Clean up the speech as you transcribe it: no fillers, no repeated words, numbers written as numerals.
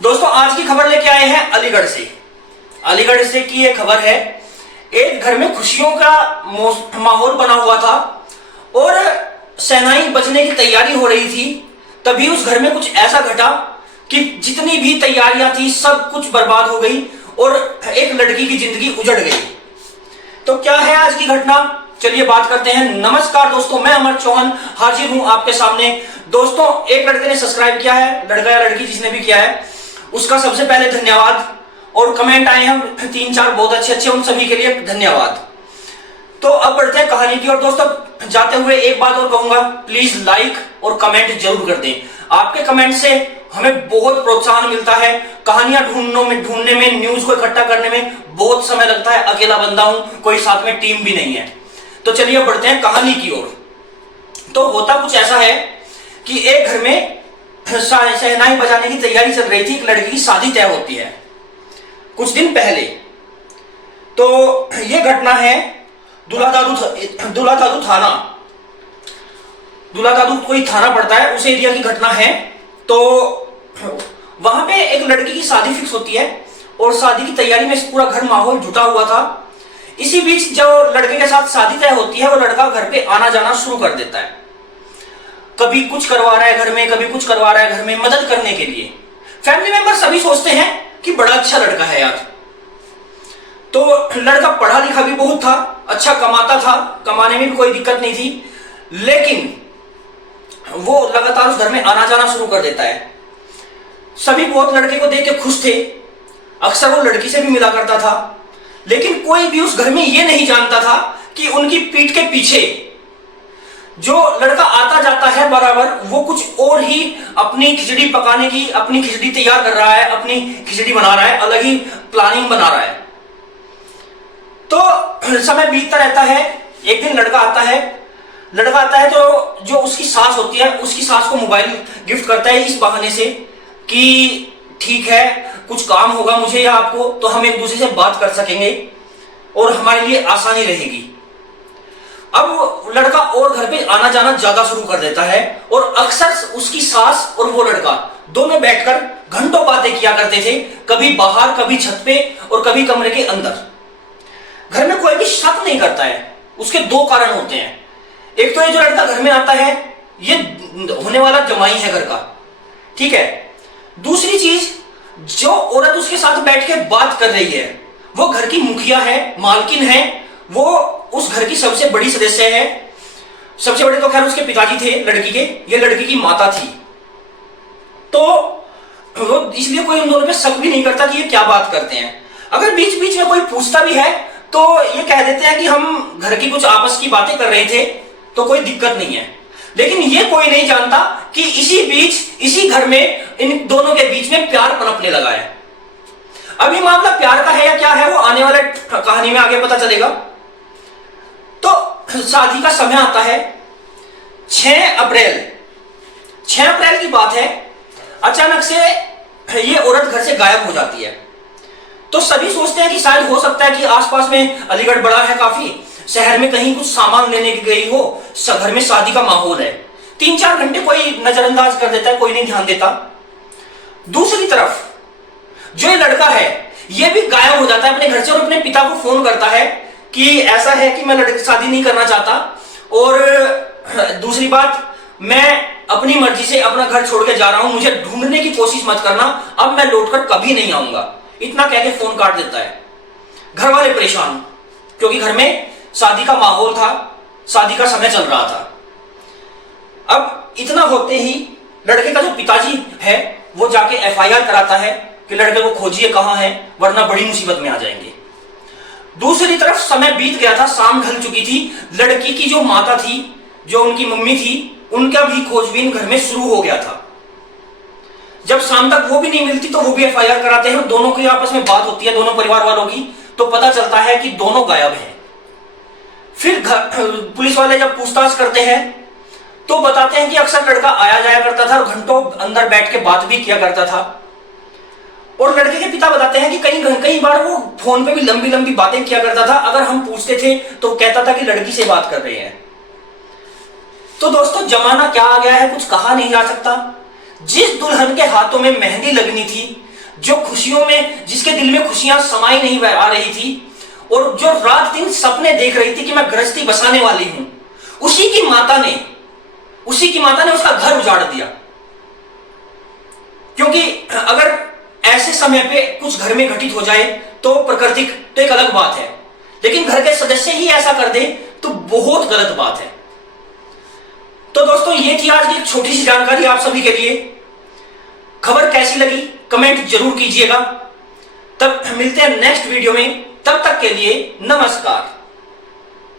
दोस्तों आज की खबर लेके आए हैं अलीगढ़ से की ये खबर है। एक घर में खुशियों का माहौल बना हुआ था और शहनाई बजने की तैयारी हो रही थी। तभी उस घर में कुछ ऐसा घटा कि जितनी भी तैयारियां थी सब कुछ बर्बाद हो गई और एक लड़की की जिंदगी उजड़ गई। तो क्या है आज की घटना, चलिए बात करते हैं। नमस्कार दोस्तों, मैं अमर चौहान हाजिर हूं आपके सामने। दोस्तों एक लड़के ने सब्सक्राइब किया है, लड़का या लड़की जिसने भी किया है उसका सबसे पहले धन्यवाद। और कमेंट आए हैं 3-4 बहुत अच्छे, उन सभी के लिए धन्यवाद। तो अब बढ़ते हैं कहानी की ओर। दोस्तों जाते हुए एक बात और कहूंगा, प्लीज लाइक और कमेंट जरूर कर दें। आपके कमेंट से हमें बहुत प्रोत्साहन मिलता है। कहानियां ढूंढने में, न्यूज को इकट्ठा करने में बहुत समय लगता है। अकेला बंदा हूं, कोई साथ में टीम भी नहीं है। तो चलिए बढ़ते हैं कहानी की ओर। तो होता कुछ ऐसा है कि एक घर में शहनाई बजाने की तैयारी चल रही थी। एक लड़की की शादी तय होती है कुछ दिन पहले। तो यह घटना है दूल्हा दादू कोई थाना पड़ता है, उस एरिया की घटना है। तो वहां पे एक लड़की की शादी फिक्स होती है और शादी की तैयारी में पूरा घर माहौल जुटा हुआ था। इसी बीच जो लड़के के साथ शादी तय होती है वो लड़का घर पे आना जाना शुरू कर देता है। कभी कुछ करवा रहा है घर में, कभी कुछ करवा रहा है घर में, मदद करने के लिए। फैमिली मेंबर सभी सोचते हैं कि बड़ा अच्छा लड़का है यार। तो लड़का पढ़ा लिखा भी बहुत था, अच्छा कमाता था, कमाने में भी कोई दिक्कत नहीं थी। लेकिन वो लगातार उस घर में आना जाना शुरू कर देता है। सभी बहुत लड़के को देख के खुश थे, अक्सर वो लड़की से भी मिला करता था। लेकिन कोई भी उस घर में ये नहीं जानता था कि उनकी पीठ के पीछे जो लड़का आता जाता है बराबर, वो कुछ और ही अपनी खिचड़ी पकाने की, अपनी खिचड़ी तैयार कर रहा है, अपनी खिचड़ी बना रहा है, अलग ही प्लानिंग बना रहा है। तो समय बीतता रहता है। एक दिन लड़का आता है तो जो उसकी सास होती है, उसकी सास को मोबाइल गिफ्ट करता है इस बहाने से कि ठीक है कुछ काम होगा मुझे या आपको तो हम एक दूसरे से बात कर सकेंगे और हमारे लिए आसानी रहेगी। अब लड़का और घर पे आना जाना ज्यादा शुरू कर देता है और अक्सर उसकी सास और वो लड़का दोनों बैठकर घंटों बातें किया करते थे, कभी बाहर, कभी छत पे और कभी कमरे के अंदर। घर में कोई भी शक नहीं करता है। उसके 2 कारण होते हैं। एक तो ये जो लड़का घर में आता है ये होने वाला जमाई है घर का, ठीक है। दूसरी चीज, जो औरत उसके साथ बैठ के बात कर रही है वो घर की मुखिया है, मालकिन है, वो उस घर की सबसे बड़ी सदस्य है। सबसे बड़े तो खैर उसके पिताजी थे लड़की के, ये लड़की की माता थी। तो वो इसलिए कोई उन दोनों पे शक भी नहीं करता कि ये क्या बात करते हैं। अगर बीच बीच में कोई पूछता भी है तो ये कह देते हैं कि हम घर की कुछ आपस की बातें कर रहे थे तो कोई दिक्कत नहीं है। लेकिन ये कोई नहीं जानता कि इसी बीच, इसी घर में इन दोनों के बीच में प्यार पनपने लगा है। अभी मामला प्यार का है या क्या है वो आने वाले कहानी में आगे पता चलेगा। तो शादी का समय आता है 6 अप्रैल की बात है। अचानक से ये औरत घर से गायब हो जाती है। तो सभी सोचते हैं कि शायद हो सकता है कि आसपास में, अलीगढ़ बड़ा है काफी, शहर में कहीं कुछ सामान लेने गई हो, घर में शादी का माहौल है। 3-4 घंटे कोई नजरअंदाज कर देता है, कोई नहीं ध्यान देता। दूसरी तरफ जो ये लड़का है ये भी गायब हो जाता है अपने घर से और अपने पिता को फोन करता है कि ऐसा है कि मैं लड़के शादी नहीं करना चाहता और दूसरी बात, मैं अपनी मर्जी से अपना घर छोड़ के जा रहा हूं, मुझे ढूंढने की कोशिश मत करना, अब मैं लौटकर कभी नहीं आऊंगा। इतना कह के फोन काट देता है। घर वाले परेशान क्योंकि घर में शादी का माहौल था, शादी का समय चल रहा था। अब इतना होते ही लड़के का जो पिताजी है वो जाके एफआईआर कराता है कि लड़के को खोजिए कहां है वरना बड़ी मुसीबत में आ जाएंगे। दूसरी तरफ समय बीत गया था, शाम ढल चुकी थी। लड़की की जो माता थी, जो उनकी मम्मी थी, उनका भी खोजबीन घर में शुरू हो गया था। जब शाम तक वो भी नहीं मिलती तो वो भी एफआईआर कराते हैं। दोनों की आपस में बात होती है, दोनों परिवार वालों की, तो पता चलता है कि दोनों गायब हैं। फिर पुलिस वाले जब पूछताछ करते हैं तो बताते हैं कि अक्सर लड़का आया जाया करता था और घंटों अंदर बैठ के बात भी किया करता था। और लड़के के पिता बताते हैं कि कई बार वो फोन पे भी लंबी लंबी बातें किया करता था। अगर हम पूछते थे तो कहता था कि लड़की से बात कर रहे हैं। तो दोस्तों जमाना क्या आ गया है कुछ कहा नहीं जा सकता। जिस दुल्हन के हाथों में मेहंदी लगनी थी, जो खुशियों में, जिसके दिल में खुशियां समाई नहीं आ रही थी, और जो रात दिन सपने देख रही थी कि मैं गृहस्थी बसाने वाली हूं, उसी की माता ने उसका घर उजाड़ दिया। क्योंकि अगर ऐसे समय पे कुछ घर में घटित हो जाए तो प्राकृतिक तो एक अलग बात है, लेकिन घर के सदस्य ही ऐसा कर दे तो बहुत गलत बात है। तो दोस्तों, ये थी आज की एक छोटी सी जानकारी आप सभी के लिए। खबर कैसी लगी कमेंट जरूर कीजिएगा। तब मिलते हैं नेक्स्ट वीडियो में, तब तक के लिए नमस्कार।